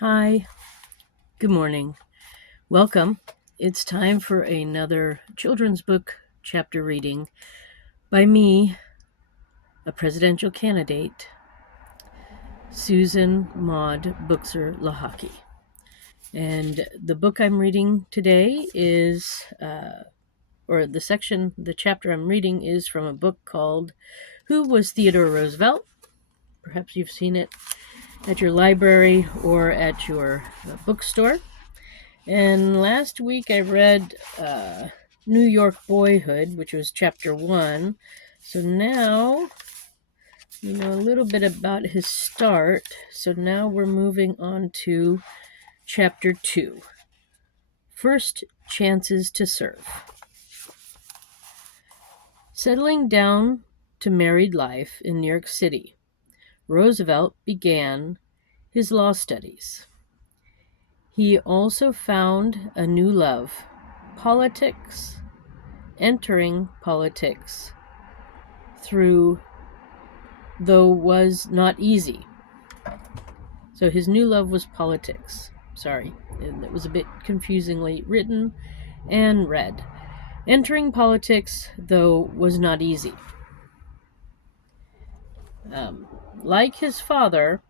Hi, good morning. Welcome. It's time for another children's book chapter reading by me, a presidential candidate, Susan Maud Buchser-Lochocki. And the book I'm reading today is, the chapter I'm reading is from a book called Who Was Theodore Roosevelt? Perhaps you've seen it at your library or at your bookstore. And last week I read New York Boyhood, which was chapter 1. So now we know a little bit about his start. So now we're moving on to chapter 2. First Chances to Serve. Settling down to married life in New York City, Roosevelt began his law studies. He also found a new love, politics, entering politics through, though was not easy. So his new love was politics. Sorry, it was a bit confusingly written and read. Entering politics, though, was not easy. Like his father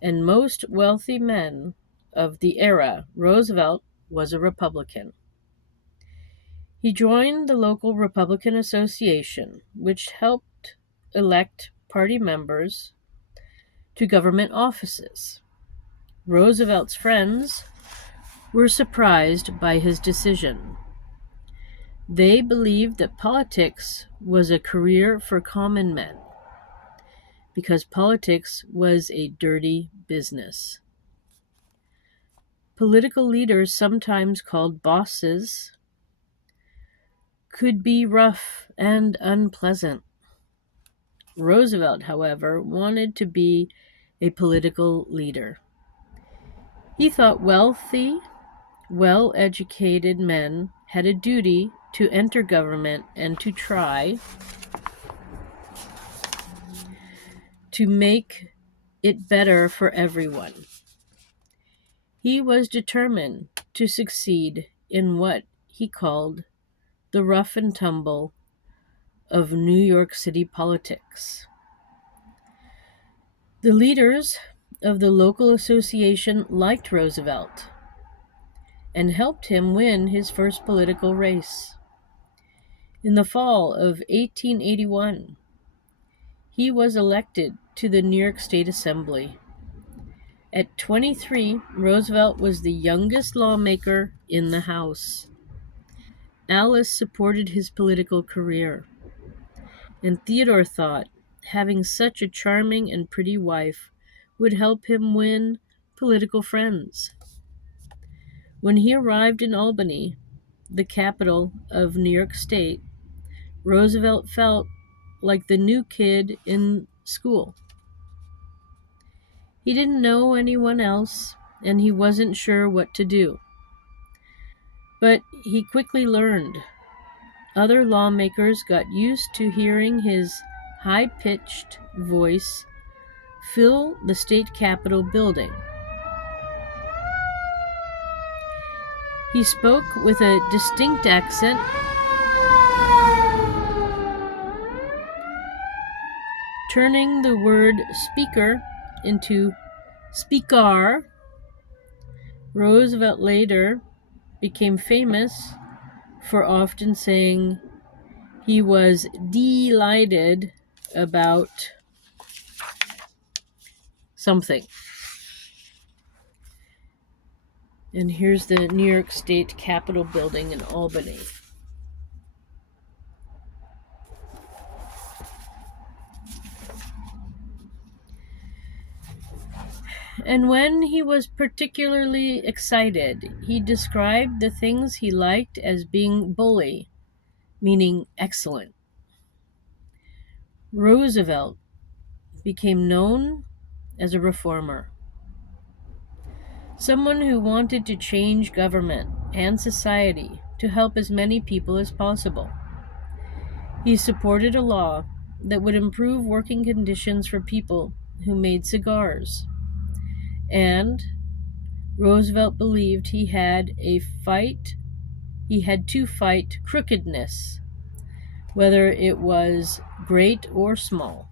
and most wealthy men of the era, Roosevelt was a Republican. He joined the local Republican Association, which helped elect party members to government offices. Roosevelt's friends were surprised by his decision. They believed that politics was a career for common men because politics was a dirty business. Political leaders, sometimes called bosses, could be rough and unpleasant. Roosevelt, however, wanted to be a political leader. He thought wealthy, well-educated men had a duty to enter government and to try to make it better for everyone. He was determined to succeed in what he called the rough and tumble of New York City politics. The leaders of the local association liked Roosevelt and helped him win his first political race. In the fall of 1881, he was elected to the New York State Assembly. At 23, Roosevelt was the youngest lawmaker in the House. Alice supported his political career, and Theodore thought having such a charming and pretty wife would help him win political friends. When he arrived in Albany, the capital of New York State, Roosevelt felt like the new kid in school. He didn't know anyone else, and he wasn't sure what to do. But he quickly learned. Other lawmakers got used to hearing his high-pitched voice fill the state capitol building. He spoke with a distinct accent, turning the word speaker into speaker. Roosevelt later became famous for often saying he was delighted about something. And here's the New York State Capitol building in Albany. And when he was particularly excited, he described the things he liked as being bully, meaning excellent. Roosevelt became known as a reformer, someone who wanted to change government and society to help as many people as possible. He supported a law that would improve working conditions for people who made cigars, and Roosevelt believed he had to fight crookedness, whether it was great or small.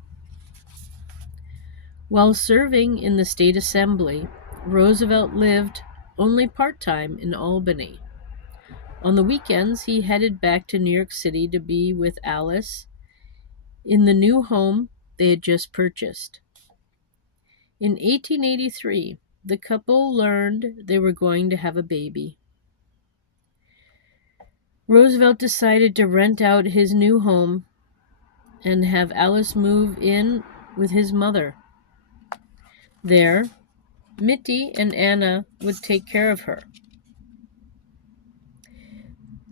While serving in the state assembly, Roosevelt lived only part-time in Albany. On the weekends, he headed back to New York City to be with Alice in the new home they had just purchased. In 1883, the couple learned they were going to have a baby. Roosevelt decided to rent out his new home and have Alice move in with his mother. There, Mitty and Anna would take care of her.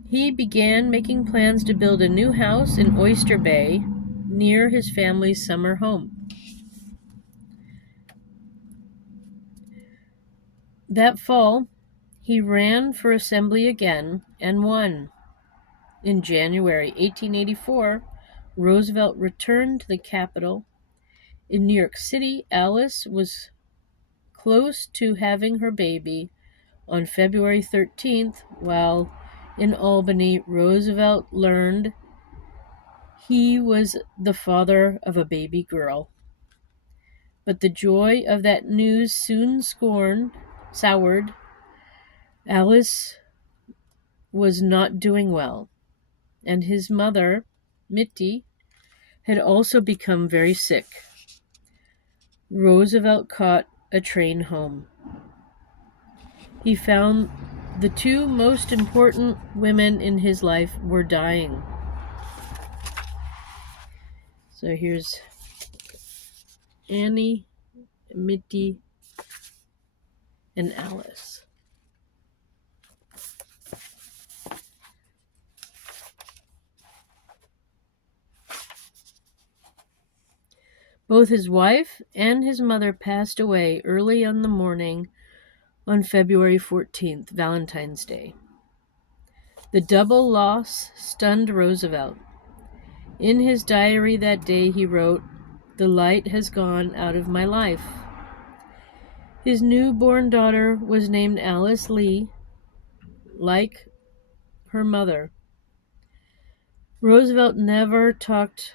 He began making plans to build a new house in Oyster Bay near his family's summer home. That fall, he ran for assembly again and won. In January 1884, Roosevelt returned to the capital. In New York City, Alice was close to having her baby on February 13th, while in Albany, Roosevelt learned he was the father of a baby girl. But the joy of that news soon soured. Alice was not doing well, and his mother, Mitty, had also become very sick. Roosevelt caught a train home. He found the two most important women in his life were dying. So here's Annie, Mitty, and Alice. Both his wife and his mother passed away early on the morning on February 14th, Valentine's Day. The double loss stunned Roosevelt. In his diary that day, he wrote, "The light has gone out of my life." His newborn daughter was named Alice Lee, like her mother. Roosevelt never talked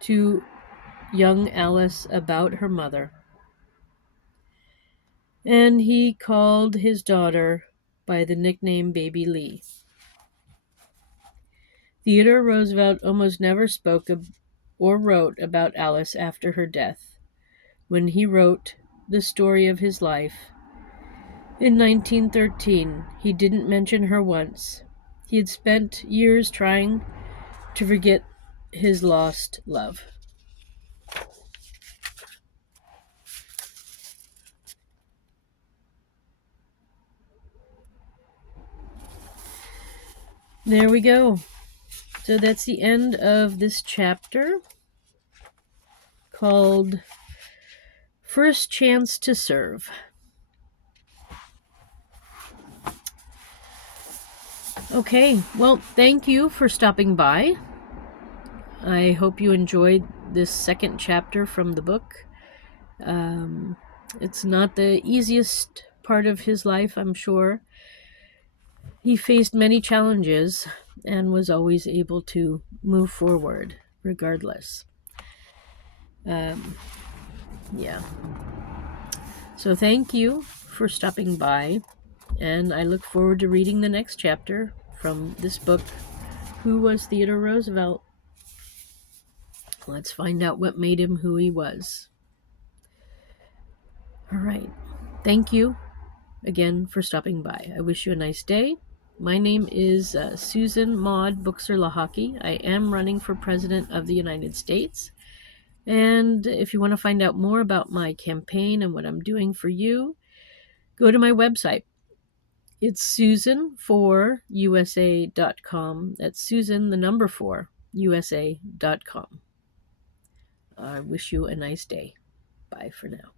to young Alice about her mother, and he called his daughter by the nickname Baby Lee. Theodore Roosevelt almost never spoke or wrote about Alice after her death. When he wrote the story of his life in 1913, he didn't mention her once. He had spent years trying to forget his lost love. There we go. So that's the end of this chapter called First Chance to Serve. Okay, well, thank you for stopping by. I hope you enjoyed this second chapter from the book. It's not the easiest part of his life, I'm sure. He faced many challenges and was always able to move forward regardless. Yeah. So thank you for stopping by, and I look forward to reading the next chapter from this book, Who Was Theodore Roosevelt? Let's find out what made him who he was. All right. Thank you again for stopping by. I wish you a nice day. My name is Susan Maud Buchser-Lochocki. I am running for President of the United States. And if you want to find out more about my campaign and what I'm doing for you, go to my website. It's Susan4USA.com. That's Susan, the number 4, USA.com. I wish you a nice day. Bye for now.